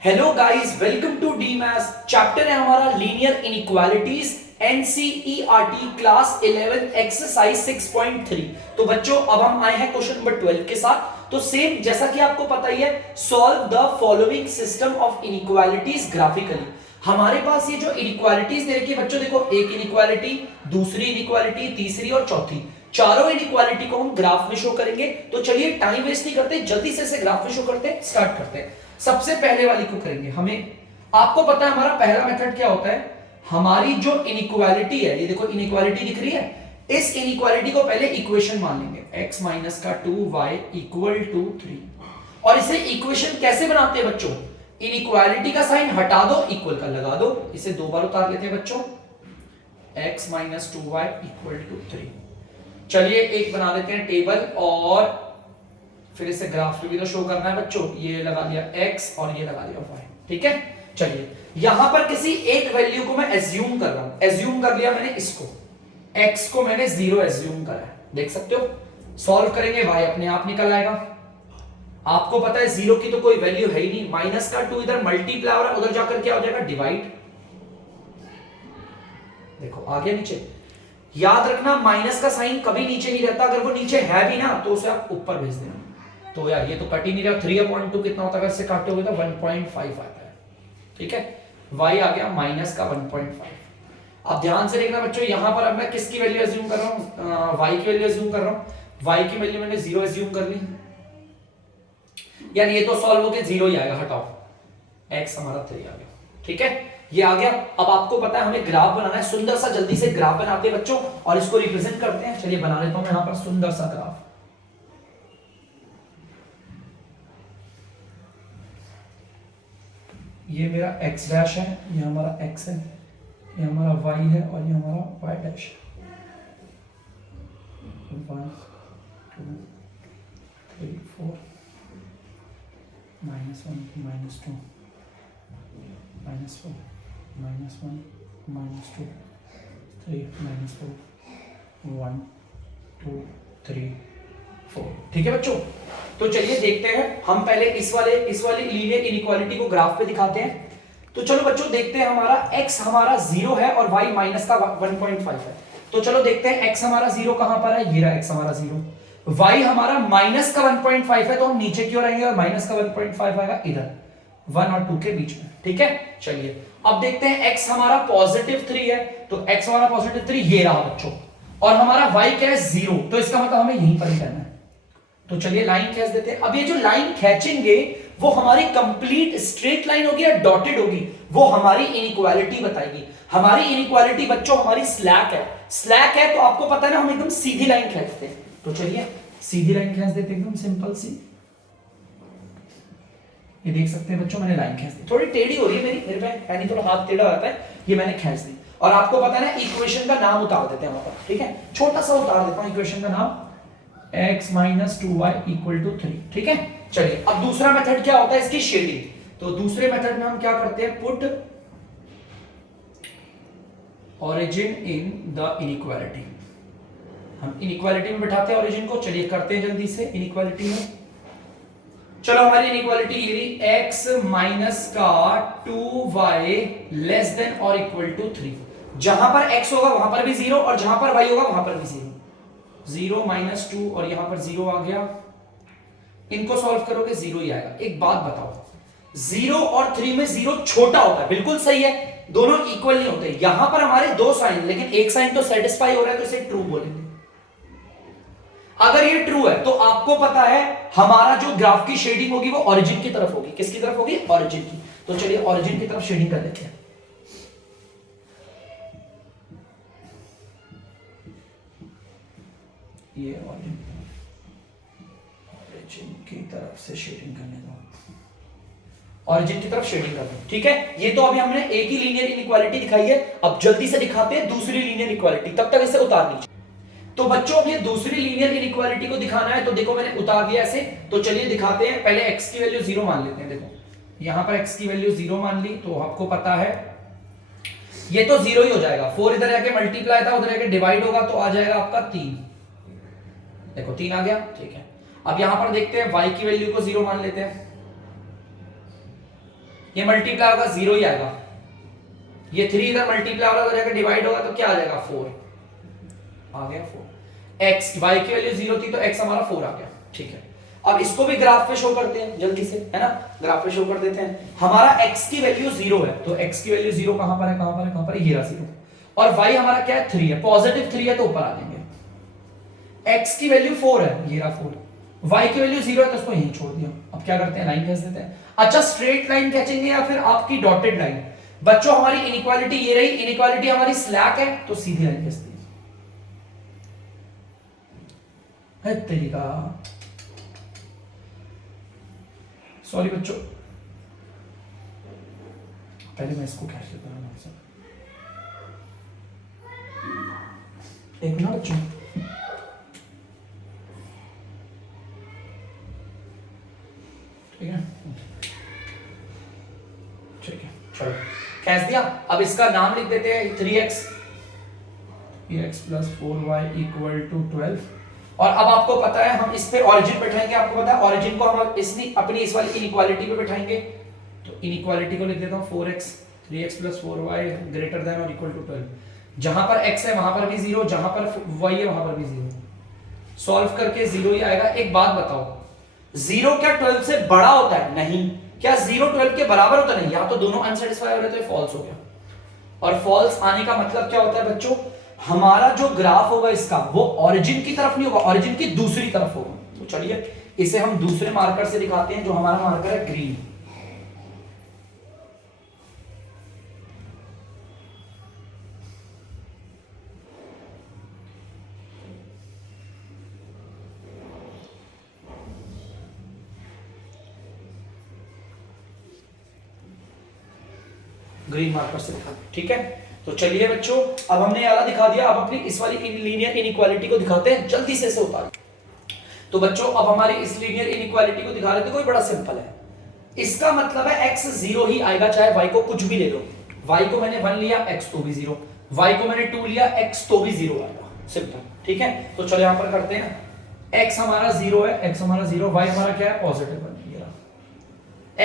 Hello guys, welcome to the maths. Chapter है हमारा linear inequalities, NCERT class 11 exercise 6.3। तो बच्चों अब हम आए हैं क्वेश्चन नंबर 12 के साथ। तो सेम जैसा कि आपको पता ही है, solve the following system of inequalities graphically. हमारे पास ये जो इनइक्वालिटीज दे रखी है बच्चों, देखो एक इनइक्वालिटी, दूसरी इनइक्वालिटी, तीसरी और चौथी, चारों इनइक्वालिटी को हम ग्राफ में शो करेंगे। तो चलिए टाइम वेस्ट नहीं करते, जल्दी से इसे ग्राफ में शो करते हैं, स्टार्ट करते हैं। सबसे पहले वाली को करेंगे। हमें आपको पता है हमारा पहला मेथड क्या होता है, हमारी जो इनइक्वालिटी है, ये देखो इनइक्वालिटी दिख रही है, इस इनइक्वालिटी को पहले इक्वेशन मान लेंगे, x माइनस का 2y इक्वल टू 3। और इसे इक्वेशन कैसे बनाते हैं बच्चों, इनइक्वालिटी का साइन हटा दो, इक्वल का लगा दो, इसे दो बार उतार लेते हैं बच्चों, x minus 2y equal to 3। चलिए एक बना लेते हैं टेबल, और फिर इसे ग्राफ पे भी तो शो करना है बच्चों। ये लगा लिया x और ये लगा लिया y, ठीक है। चलिए यहां पर किसी एक वैल्यू को मैं एज्यूम कर रहा हूं, एज्यूम कर लिया मैंने इसको, x को मैंने 0 एज्यूम करा है, देख सकते हो। सॉल्व करेंगे y अपने आप निकल आएगा। आपको पता है 0 की तो कोई वैल्यू है ही नहीं, माइनस का 2 इधर मल्टीप्लाई हो रहा है, उधर जाकर क्या हो जाएगा, डिवाइड। देखो आ गया नीचे। याद रखना माइनस का साइन कभी नीचे नहीं रहता, अगर वो नीचे है भी ना तो उसे आप ऊपर भेज देना। तो यार ये तो कट ही नहीं रहा, 3/2 कितना होता है, अगर इससे काटोगे तो 1.5 आता है, ठीक है। y आ गया माइनस का 1.5। अब ध्यान से देखना बच्चों, यहां पर अब मैं किसकी वैल्यू एज्यूम कर रहा हूं, y की वैल्यू एज्यूम कर रहा हूं। y की वैल्यू मैंने 0 एज्यूम कर ली। यार ये तो सॉल्व होके 0 ही आएगा, हटाओ, x हमारा 3 आ गया, ठीक है। ये आ गया। अब आपको पता है हमें ग्राफ बनाना है, सुंदर सा, जल्दी से ग्राफ बनाते हैं बच्चों और इसको रिप्रेजेंट करते हैं। चलिए बना लेता हूं मैं यहां पर सुंदर सा ग्राफ। ये मेरा x डैश है, ये हमारा x है, ये हमारा y है और ये हमारा y डैश है। 1 2 3 4 -1 -2 -4 -1 -2 3 -4 1 2 3 4, ठीक है बच्चों। तो चलिए देखते हैं, हम पहले इस वाले लीनियर इनइक्वालिटी को ग्राफ पे दिखाते हैं। तो चलो बच्चों देखते हैं, हमारा x हमारा 0 है और y माइनस का 1.5 है। तो चलो देखते हैं x हमारा 0 कहां पर है, ये रहा x हमारा 0, y हमारा माइनस का 1.5 है, तो हम नीचे क्यों रहेंगे और माइनस का 1.5 आएगा इधर 1 और 2 के बीच में, ठीक है। चलिए अब देखते हैं x हमारा पॉजिटिव 3 है, तो x हमारा पॉजिटिव 3 ये रहा बच्चों, और हमारा y क्या है 0, तो इसका मतलब हमें यहीं पर ही रहना है। तो चलिए लाइन खींच देते हैं। अब ये जो लाइन खींचेंगे वो हमारी कंप्लीट स्ट्रेट लाइन होगी या डॉटेड होगी, वो हमारी इनइक्वालिटी बताएगी। हमारी इनइक्वालिटी बच्चों हमारी स्लैक है, स्लैक है तो आपको पता है ना, हम एकदम सीधी लाइन खींचते हैं। तो चलिए सीधी लाइन खींच देते हैं, एकदम सिंपल सी। ये देख सकते हैं बच्चों, मैंने लाइन खींच दी, थोड़ी टेढ़ी हो रही है मेरे पे है नहीं, थोड़ा हाथ टेढ़ा रहता है, ये मैंने खींच दी। और आपको पता है ना, इक्वेशन का नाम उतार देते हैं वहां पर, ठीक है, छोटा सा उतार देता हूं इक्वेशन का नाम, x minus 2y equal to 3, ठीक है। चलिए अब दूसरा मेथड क्या होता है, इसकी शेडिंग। तो दूसरे मेथड में हम क्या करते हैं, put origin in the inequality. हम इनइक्वालिटी में बिठाते हैं ओरिजिन को। चलिए करते हैं जल्दी से इनइक्वालिटी में। चलो हमारी इनइक्वालिटी ये रही, x माइनस का 2y लेस देन और इक्वल टू 3। जहां पर x होगा वहां पर भी 0 और जहां पर y होगा वहां पर भी 0। 0 माइनस 2 और यहां पर 0 आ गया। इनको सॉल्व करोगे 0 ही आएगा। एक बात बताओ, 0 और 3 में 0 छोटा होता है, बिल्कुल सही है, दोनों इक्वल नहीं होते। यहां पर हमारे दो साइन, लेकिन एक साइन तो सेटिस्फाई हो रहा है, तो इसे ट्रू बोलेंगे। अगर ये ट्रू है तो आपको पता है हमारा जो ग्राफ की शेडिंग होगी वो ओरिजिन की तरफ होगी। किसकी तरफ होगी, ओरिजिन की। तो चलिए ओरिजिन की तरफ शेडिंग कर देते हैं। ये ओरिजिन की तरफ से शेडिंग करने दो, ओरिजिन की तरफ शेडिंग कर दो, ठीक है। ये तो अभी हमने एक ही लीनियर इनइक्वालिटी दिखाई है, अब जल्दी से दिखाते हैं दूसरी लीनियर इक्वालिटी, तब तक इसे उतार लीजिए। तो बच्चों अब ये दूसरी लीनियर इनइक्वालिटी को दिखाना है, तो देखो मैंने उतार दिया ऐसे। तो चलिए दिखाते हैं, पहले x की वैल्यू 0 मान लेते हैं। देखो यहां पर x की वैल्यू 0 मान ली, तो आपको पता है ये तो 0 ही हो जाएगा। 4 इधर आके मल्टीप्लाई था, उधर आके डिवाइड होगा, तो आ जाएगा आपका 3। देखो 3 आ गया, ठीक है। अब यहां पर देखते हैं y की वैल्यू को 0 मान लेते हैं। ये मल्टीप्लाई होगा 0 ही आएगा, ये 3 इधर मल्टीप्लाई हो जाएगा, डिवाइड होगा तो क्या आ जाएगा 4 आ गया 4। x y की वैल्यू 0 थी तो x हमारा 4 आ गया। ठीक है, अब इसको भी ग्राफ पे शो करते हैं जल्दी से, है ना, ग्राफ पे शो कर देते हैं। हमारा x की वैल्यू 0 है तो x की वैल्यू 0 कहां पर है, कहां पर है, कहां पर है, ये रहा 0। और y हमारा क्या है 3 है, पॉजिटिव 3 है तो ऊपर आ जाएंगे। x की वैल्यू 4 है, ये रहा 4, y की वैल्यू 0 है तो इसको यहीं छोड़ दिया। अब क्या करते हैं, लाइन खींच देते हैं। अच्छा, स्ट्रेट लाइन खींचेंगे या फिर आपकी डॉटेड लाइन? बच्चों हमारी इनइक्वालिटी ये रही, इनइक्वालिटी हमारी स्लैक है तो सीधी लाइन खींचते हैं। तरीका, सॉरी बच्चों, पहले मैं इसको कैश लेता हूं, एक मिनट बच्चों। ठीक है, ठीक है, चलो कैश दिया। अब इसका नाम लिख देते हैं 3x plus 4y equal to 12। और अब आपको पता है हम इस पे ऑरिजिन बैठाएंगे, आपको पता है ऑरिजिन को हम अपनी इस वाली इनइक्वालिटी पे बैठाएंगे। तो इनइक्वालिटी को लिख देता हूं 4x 3x plus 4y greater than और इक्वल टू 12। जहां पर x है वहां पर भी 0, जहां पर y है वहां पर भी 0। सॉल्व करके 0 ही आएगा। एक बात बताओ, 0 क्या 12 से बड़ा होता है? नहीं। क्या 0 12 के बराबर होता? नहीं। यहां तो दोनों अनसेटिस्फाई हो रहे, तो ये फॉल्स हो गया। और फॉल्स आने का मतलब क्या होता है बच्चों, हमारा जो ग्राफ होगा इसका वो ओरिजिन की तरफ नहीं होगा, ओरिजिन की दूसरी तरफ होगा। तो चलिए इसे हम दूसरे मार्कर से दिखाते हैं, जो हमारा मार्कर है ग्रीन। ग्रीन मार्कर से दिखा, ठीक है। तो चलिए बच्चों, अब हमने ये वाला दिखा दिया, अब अपनी इस वाली लीनियर इनइक्वालिटी को दिखाते हैं, जल्दी से उतार। तो बच्चों अब हमारी इस लीनियर इनइक्वालिटी को दिखा रहे थे, कोई बड़ा सिंपल है। इसका मतलब है x 0 ही आएगा, चाहे y को कुछ भी ले लो। y को मैंने 1 लिया, x तो भी 0, y को मैंने 2 लिया, x तो भी 0 आएगा, सिंपल। ठीक है, तो चलो यहां पर करते हैं। x हमारा 0 है, x हमारा 0, y हमारा क्या है, पॉजिटिव 1।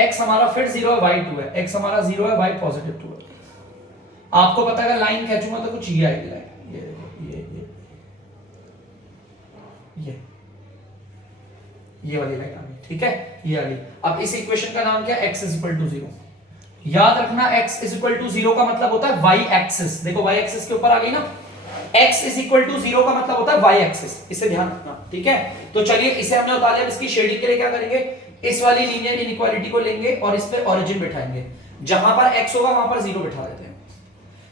x हमारा फिर 0 है, y 2 है, x हमारा 0 है, y पॉजिटिव 2 है। आपको पता है लाइन खींचूंगा तो कुछ ये आएगी लाइन, ये देखो, ये वाली लाइन आ गई। ठीक है, ये वाली। अब इस इक्वेशन का नाम क्या है, x 0। याद रखना x 0 का मतलब होता है y एक्सिस। देखो y एक्सिस के ऊपर आ गई ना, x 0 का मतलब होता है y एक्सिस, इसे ध्यान रखना। ठीक है, तो चलिए इसे हमने उतार लिया। इसकी शेडिंग के लिए क्या करेंगे, इस वाली लीनियर इनइक्वालिटी को लेंगे और इस पे ओरिजिन बिठाएंगे। जहां पर x होगा वहां पर 0 बिठा देते हैं।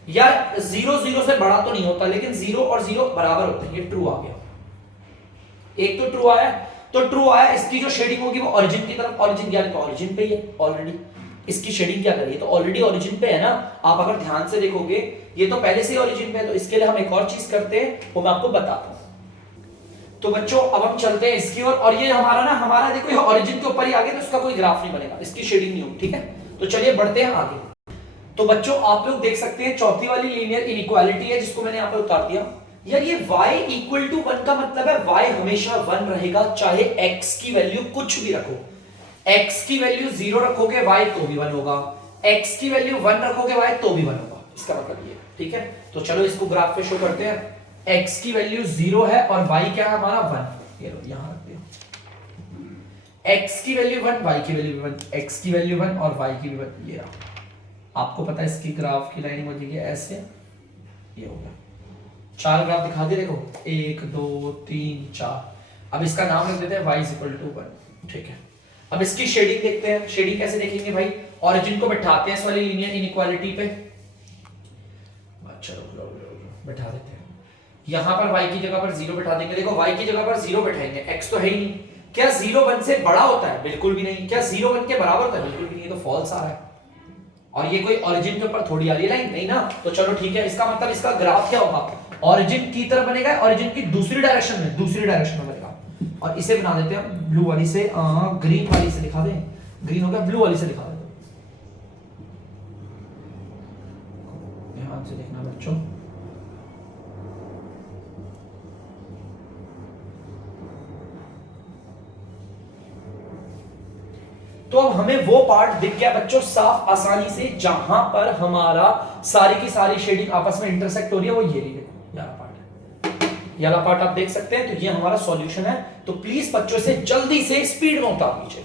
यार 0 0 से बड़ा तो नहीं होता, लेकिन 0 और 0 बराबर होते हैं। ये ट्रू आ गया, एक तो ट्रू आया, तो ट्रू आया। इसकी जो शेडिंग होगी वो ओरिजिन की तरफ, ओरिजिन क्या, ओरिजिन पे ही है ऑलरेडी। इसकी शेडिंग क्या करिए, तो ऑलरेडी ओरिजिन पे है ना। आप अगर ध्यान से देखोगे ये तो पहले से ही ओरिजिन पे है। तो इसके लिए हम एक और चीज करते हैं, वो मैं आपको बताता हूं। तो बच्चों अब हम चलते हैं इसकी ओर, और ये हमारा देखो ये ओरिजिन के ऊपर ही आ गया, तो इसका कोई ग्राफ नहीं बनेगा, इसकी शेडिंग नहीं होगी। ठीक है, तो चलिए बढ़ते हैं आगे। तो बच्चों आप लोग देख सकते हैं चौथी वाली लीनियर इनइक्वालिटी है, जिसको मैंने यहां पर उतार दिया। यार ये y इक्वल टू 1 का मतलब है y हमेशा 1 रहेगा, चाहे x की वैल्यू कुछ भी रखो। x की वैल्यू 0 रखोगे y तो भी 1 होगा, x की वैल्यू 1 रखोगे y तो भी 1 होगा। इसका मतलब ये, ठीक है। तो चलो इसको ग्राफ पे शो करते हैं। x की वैल्यू 0 है और y क्या है हमारा 1। ये लो यहां रखते हैं, x की वैल्यू 1, y की वैल्यू 1, x की वैल्यू 1 और y की वैल्यू 1। ये रहा, आपको पता है इसकी ग्राफ की लाइन मुझे ऐसे, ये हो गया। 4 ग्राफ दिखा दे, देखो 1 2 3 4। अब इसका नाम लिख देते हैं y इक्वल टू 1। ठीक है, अब इसकी शेडिंग देखते हैं। शेडिंग कैसे देखेंगे भाई, ओरिजिन को बैठाते हैं इस वाली लीनियर इनइक्वालिटी पे। चलो बैठा देते हैं। यहां पर y की जगह पर 0 बैठा देंगे। देखो y की जगह पर 0 बैठाएंगे, x तो है ही नहीं। क्या 0 1 से बड़ा होता है? बिल्कुल भी नहीं। क्या 0 1 के बराबर होता है? बिल्कुल भी नहीं, तो फॉल्स आ रहा है। और ये कोई ओरिजिन के ऊपर थोड़ी आ रही है लाइन, नहीं ना। तो चलो ठीक है, इसका मतलब इसका ग्राफ क्या होगा, ओरिजिन की तरफ बनेगा, ओरिजिन की दूसरी डायरेक्शन में बनेगा। और इसे बना देते हैं ब्लू वाली से, ग्रीन वाली से दिखा दें। ग्रीन हो गया, ब्लू वाली से दिखा देते हैं। ध्यान से देखना बच्चों, तो अब हमें वो पार्ट दिख गया बच्चों साफ आसानी से, जहां पर हमारा सारी की सारी शेडिंग आपस में इंटरसेक्ट हो रही है, वो ये देखो ये वाला पार्ट आप देख सकते हैं। तो ये हमारा सॉल्यूशन है। तो प्लीज बच्चों से जल्दी से स्पीड में उतार लीजिए।